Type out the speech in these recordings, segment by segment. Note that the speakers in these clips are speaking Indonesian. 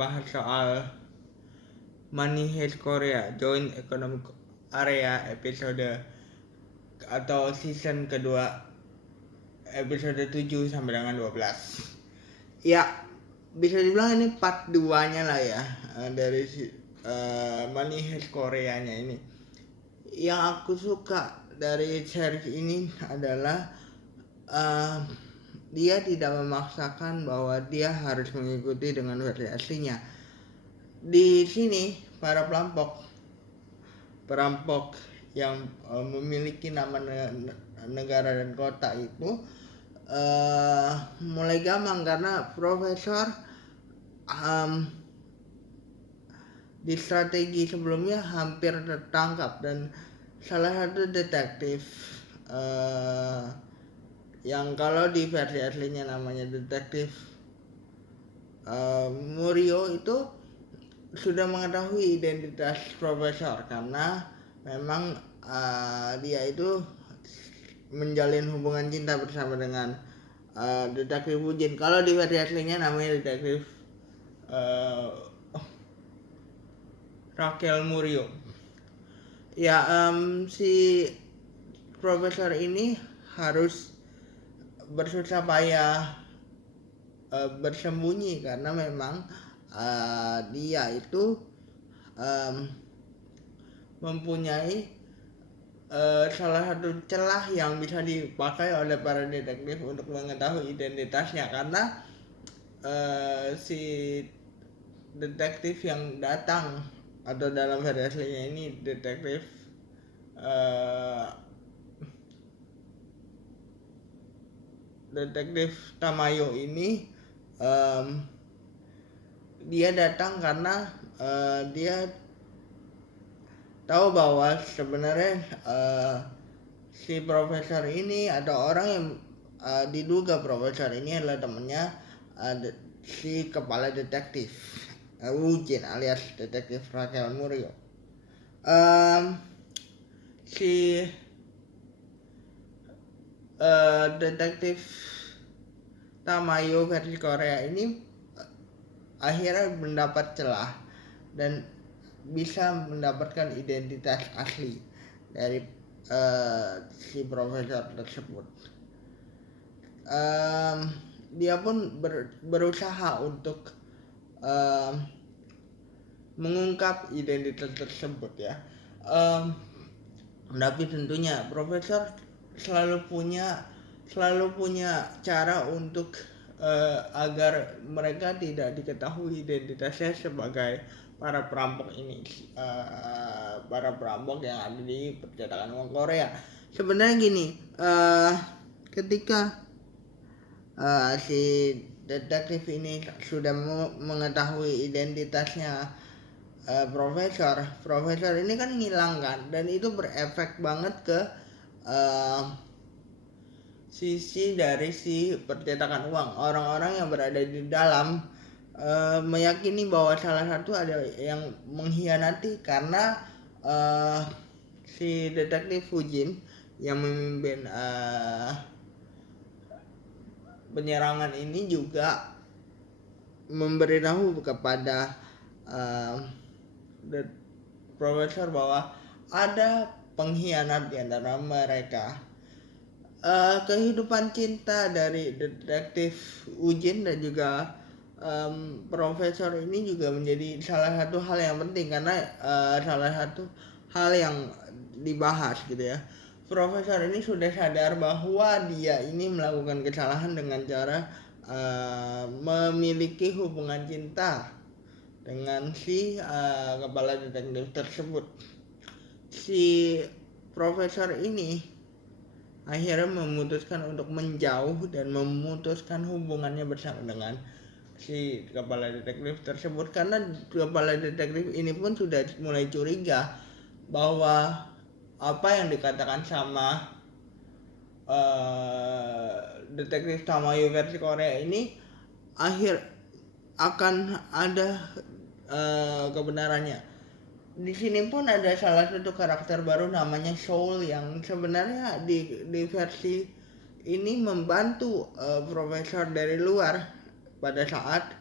ngebahas soal Money Heist Korea Joint Economic Area episode atau season kedua episode 7 sampai dengan 12. Ya, bisa dibilang ini part 2-nya lah ya dari Money Heist Koreanya ini. Yang aku suka dari series ini adalah dia tidak memaksakan bahwa dia harus mengikuti dengan versi aslinya. Di sini para perampok yang memiliki nama negara dan kota itu mulai gampang karena profesor di strategi sebelumnya hampir tertangkap, dan salah satu detektif yang kalau di versi aslinya namanya detektif Murio itu sudah mengetahui identitas profesor karena memang dia itu menjalin hubungan cinta bersama dengan detektif Ujin. Kalau di versi aslinya namanya detektif Raquel Murio. Ya, si profesor ini harus bersusah payah bersembunyi karena memang dia itu mempunyai salah satu celah yang bisa dipakai oleh para detektif untuk mengetahui identitasnya, karena si detektif yang datang atau dalam versi aslinya ini detektif Tamayo ini dia datang karena dia tahu bahwa sebenarnya si profesor ini atau orang yang diduga profesor ini adalah temannya si kepala detektif Ujin alias detektif Raquel Murio. Si detektif Tamayo versi Korea ini akhirnya mendapat celah dan bisa mendapatkan identitas asli dari si profesor tersebut. Dia pun berusaha untuk mengungkap identitas tersebut ya. Tapi tentunya profesor selalu punya cara untuk agar mereka tidak diketahui identitasnya sebagai para perampok ini, para perampok yang ada di percetakan uang Korea. Sebenarnya gini, ketika si detektif ini sudah mengetahui identitasnya profesor ini kan ngilang kan, dan itu berefek banget ke sisi dari si percetakan uang. Orang-orang yang berada di dalam meyakini bahwa salah satu ada yang mengkhianati karena si detektif Fujin yang memimpin penyerangan ini juga memberitahu kepada profesor bahwa ada pengkhianat di antara mereka. Kehidupan cinta dari detektif Ujin dan juga profesor ini juga menjadi salah satu hal yang penting karena salah satu hal yang dibahas gitu ya. Profesor ini sudah sadar bahwa dia ini melakukan kesalahan dengan cara memiliki hubungan cinta dengan si kepala detektif tersebut. Si profesor ini akhirnya memutuskan untuk menjauh dan memutuskan hubungannya bersama dengan si kepala detektif tersebut, karena kepala detektif ini pun sudah mulai curiga bahwa apa yang dikatakan sama detektif Tamayo versi Korea ini akan ada kebenarannya. Di sini pun ada salah satu karakter baru namanya Soul yang sebenarnya di versi ini membantu profesor dari luar pada saat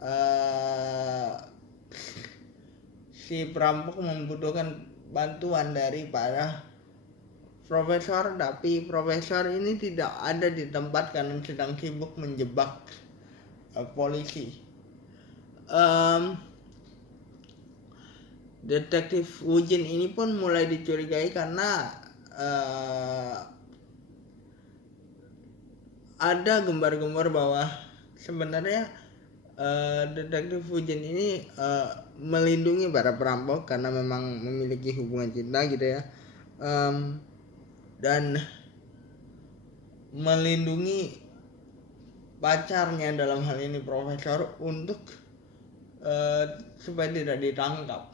uh, si perampok membutuhkan bantuan dari para profesor, tapi profesor ini tidak ada di tempat karena sedang sibuk menjebak polisi. Detektif Wujin ini pun mulai dicurigai karena ada gembar-gembar bahwa sebenarnya detektif Wujin ini melindungi para perampok karena memang memiliki hubungan cinta gitu ya, dan melindungi pacarnya dalam hal ini profesor untuk supaya tidak ditangkap.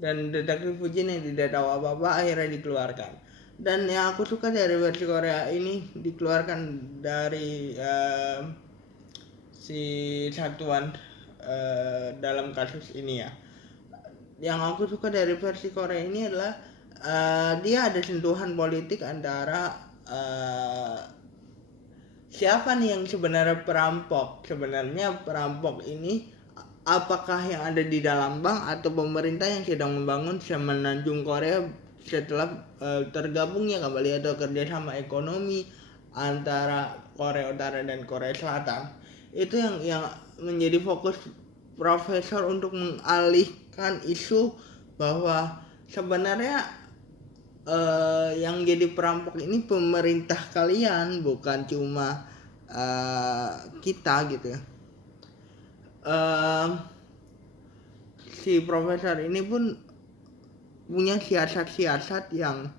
Dan detektif Fujin yang tidak tahu apa-apa akhirnya dikeluarkan. Dan yang aku suka dari versi Korea ini dikeluarkan dari si satuan dalam kasus ini ya. Yang aku suka dari versi Korea ini adalah dia ada sentuhan politik antara siapa nih yang sebenarnya perampok. Sebenarnya perampok ini apakah yang ada di dalam bank atau pemerintah yang sedang membangun semenanjung Korea setelah tergabungnya kembali atau kerjasama ekonomi antara Korea Utara dan Korea Selatan. Itu yang menjadi fokus profesor untuk mengalihkan isu bahwa sebenarnya yang jadi perampok ini pemerintah kalian, bukan cuma kita gitu ya. Si profesor ini pun punya siasat-siasat yang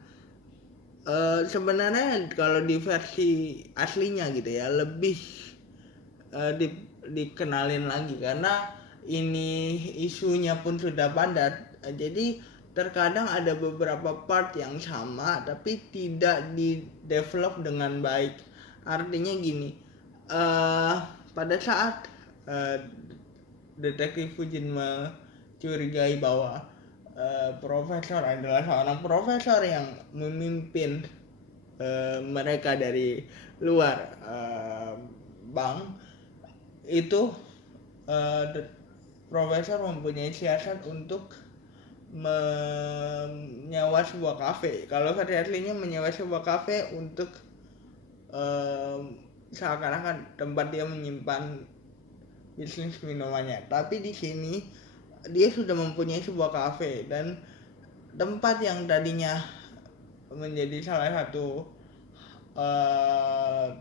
sebenarnya kalau di versi aslinya gitu ya lebih dikenalin lagi karena ini isunya pun sudah padat. Jadi terkadang ada beberapa part yang sama tapi tidak di develop dengan baik. Artinya gini, pada saat detektif Fujin mencurigai bahwa profesor adalah seorang profesor yang memimpin mereka dari luar bank, itu profesor mempunyai siasat untuk menyewa sebuah kafe. Kalau versi aslinya menyewa sebuah kafe untuk seakan-akan tempat dia menyimpan bisnis minumannya. Tapi di sini dia sudah mempunyai sebuah kafe dan tempat yang tadinya menjadi salah satu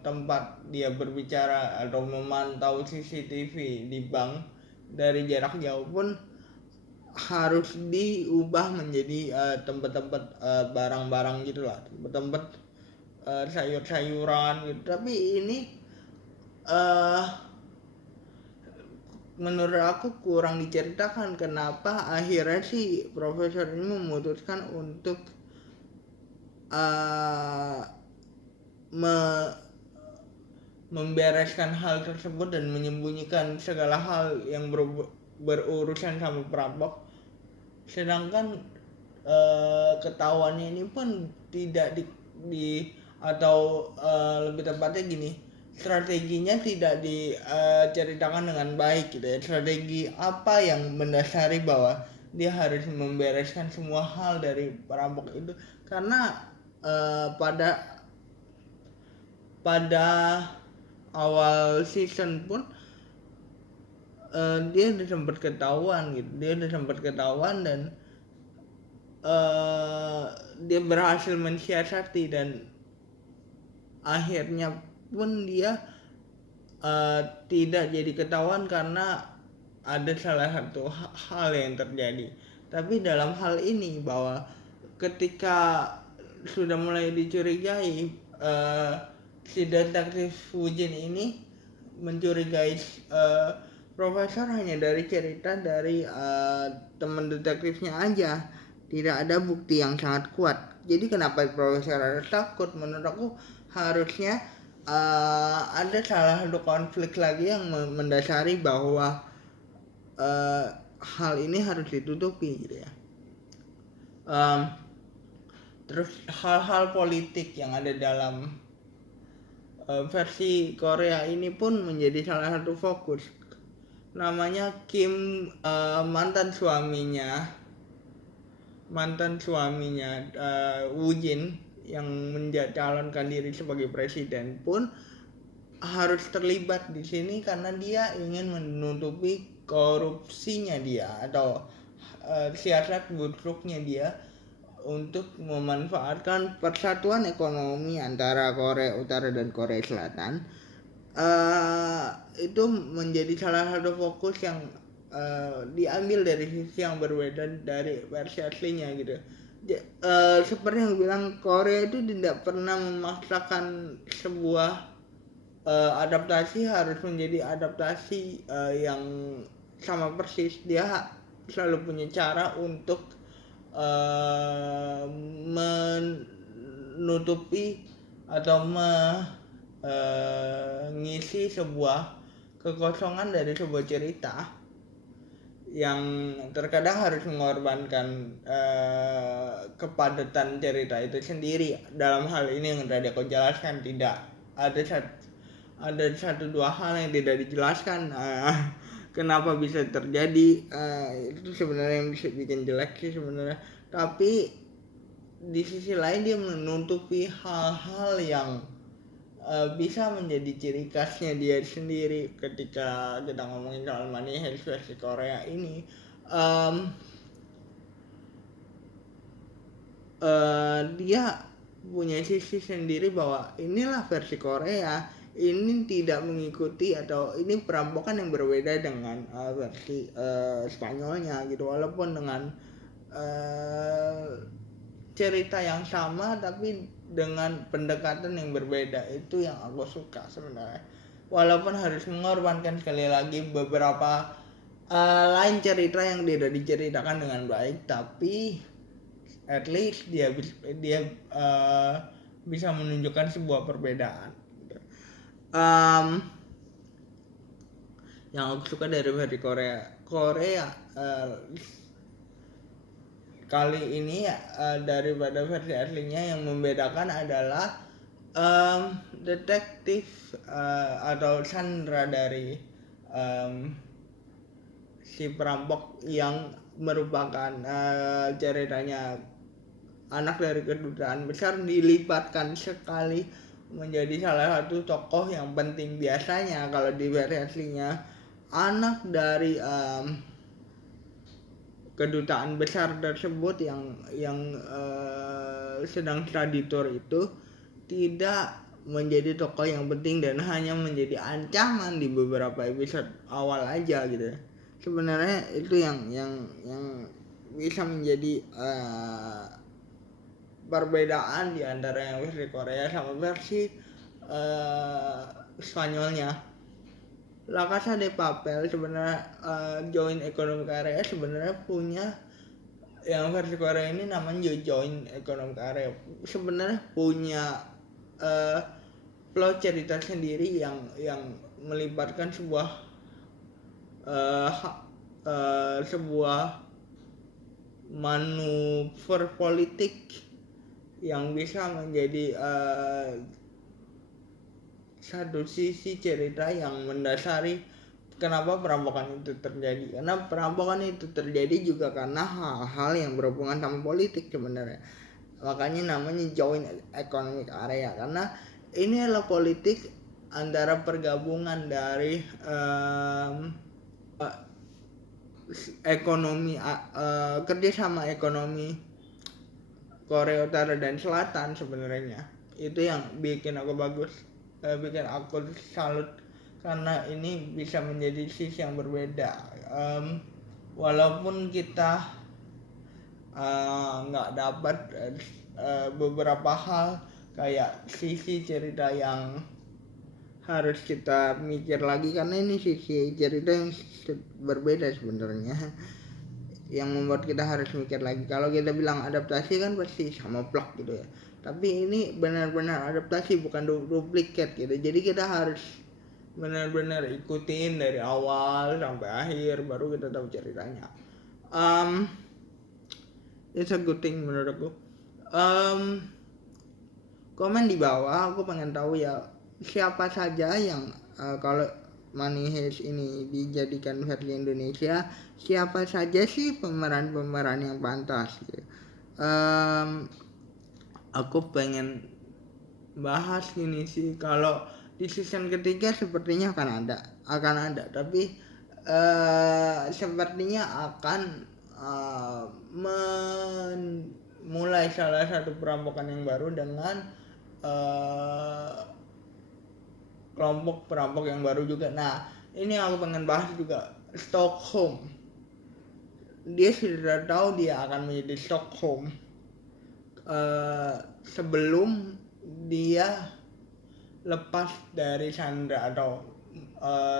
tempat dia berbicara atau memantau CCTV di bank dari jarak jauh pun harus diubah menjadi tempat-tempat barang-barang gitulah, tempat-tempat sayur-sayuran gitu. Tapi ini menurut aku kurang diceritakan kenapa akhirnya si profesor ini memutuskan untuk membereskan hal tersebut dan menyembunyikan segala hal yang berurusan sama perampok, sedangkan ketahuannya ini pun tidak di atau lebih tepatnya gini, strateginya tidak diceritakan dengan baik gitu ya. Strategi apa yang mendasari bahwa dia harus membereskan semua hal dari perampok itu, karena pada awal season pun dia udah sempat ketahuan dan dia berhasil mensiasati dan akhirnya pun dia tidak jadi ketahuan karena ada salah satu hal yang terjadi. Tapi dalam hal ini bahwa ketika sudah mulai dicurigai, si detektif Fujin ini mencurigai profesor hanya dari cerita dari teman detektifnya aja, tidak ada bukti yang sangat kuat. Jadi kenapa profesor harus takut? Menurut aku harusnya ada salah satu konflik lagi yang mendasari bahwa hal ini harus ditutupi gitu ya. Terus hal-hal politik yang ada dalam versi Korea ini pun menjadi salah satu fokus. namanya Kim, mantan suaminya Woo Jin yang mencalonkan diri sebagai presiden pun harus terlibat di sini karena dia ingin menutupi korupsinya dia atau siasat buruknya dia untuk memanfaatkan persatuan ekonomi antara Korea Utara dan Korea Selatan. Itu menjadi salah satu fokus yang diambil dari sisi yang berbeda dari versi aslinya gitu. Seperti yang bilang, Korea itu tidak pernah memaksakan sebuah adaptasi harus menjadi adaptasi yang sama persis. Dia selalu punya cara untuk menutupi atau mengisi sebuah kekosongan dari sebuah cerita yang terkadang harus mengorbankan kepadatan cerita itu sendiri. Dalam hal ini yang tadi aku jelaskan, tidak ada satu dua hal yang tidak dijelaskan kenapa bisa terjadi. Itu sebenarnya yang bisa bikin jelek sih sebenarnya, tapi di sisi lain dia menutupi hal-hal yang bisa menjadi ciri khasnya dia sendiri. Ketika kita ngomongin soal Money Heist versi Korea ini, dia punya sisi sendiri bahwa inilah versi Korea, ini tidak mengikuti atau ini perampokan yang berbeda dengan versi Spanyolnya gitu, walaupun dengan cerita yang sama tapi dengan pendekatan yang berbeda. Itu yang aku suka sebenarnya, walaupun harus mengorbankan sekali lagi beberapa lain cerita yang tidak diceritakan dengan baik, tapi at least dia bisa menunjukkan sebuah perbedaan. Yang aku suka dari versi Korea kali ini daripada versi aslinya, yang membedakan adalah detektif atau Sandra dari si perampok yang merupakan ceritanya anak dari kedutaan besar, dilibatkan sekali menjadi salah satu tokoh yang penting. Biasanya kalau di versi aslinya, anak dari kedutaan besar tersebut yang sedang study tour itu tidak menjadi tokoh yang penting dan hanya menjadi ancaman di beberapa episode awal aja gitu. Sebenarnya itu yang bisa menjadi perbedaan di antara yang versi Korea sama versi Spanyolnya. La Casa de Papel sebenarnya joint economic area sebenarnya punya, yang versi Korea ini namanya joint economic area, sebenarnya punya plot cerita sendiri yang melibatkan sebuah manuver politik yang bisa menjadi satu sisi cerita yang mendasari kenapa perampokan itu terjadi. Karena perampokan itu terjadi juga karena hal-hal yang berhubungan sama politik sebenarnya. Makanya namanya joint economic area, karena ini adalah politik antara pergabungan dari ekonomi kerjasama ekonomi Korea Utara dan Selatan sebenarnya. Itu yang bikin aku salut, karena ini bisa menjadi sisi yang berbeda. Walaupun kita nggak dapat beberapa hal kayak sisi cerita yang harus kita mikir lagi, karena ini sisi cerita yang berbeda sebenarnya, yang membuat kita harus mikir lagi. Kalau kita bilang adaptasi kan pasti sama plak gitu ya, tapi ini benar-benar adaptasi, bukan duplikat gitu. Jadi kita harus benar-benar ikutin dari awal sampai akhir baru kita tahu ceritanya. It's a good thing menurutku. Komen di bawah, aku pengen tahu ya siapa saja yang kalau Money Heist ini dijadikan versi Indonesia, siapa saja sih pemeran-pemeran yang pantas gitu. Aku pengen bahas ini sih, kalau di season ketiga sepertinya akan ada, tapi sepertinya akan memulai salah satu perampokan yang baru dengan kelompok perampok yang baru juga. Nah, ini aku pengen bahas juga Stockholm. Dia sudah tahu dia akan menjadi Stockholm sebelum dia lepas dari Sandra, atau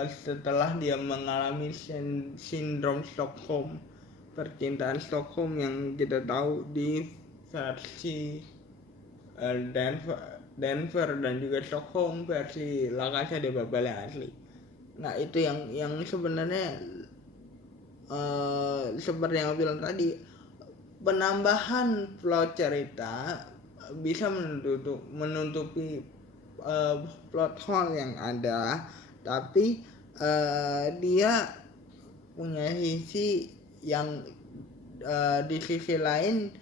setelah dia mengalami sindrom Stockholm, percintaan Stockholm yang kita tahu di versi Denver dan juga Stockholm versi La Casa de Papel yang asli. Nah, itu yang sebenarnya seperti yang aku bilang tadi, penambahan plot cerita bisa menutupi plot hole yang ada, tapi dia punya sisi yang di sisi lain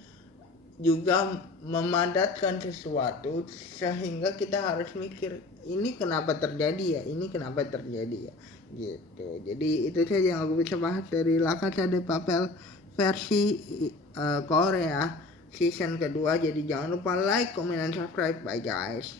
juga memadatkan sesuatu, sehingga kita harus mikir ini kenapa terjadi ya gitu. Jadi itu saja yang aku bisa bahas dari La Casa de Papel versi Korea season kedua. Jadi jangan lupa like, comment, dan subscribe. Bye guys.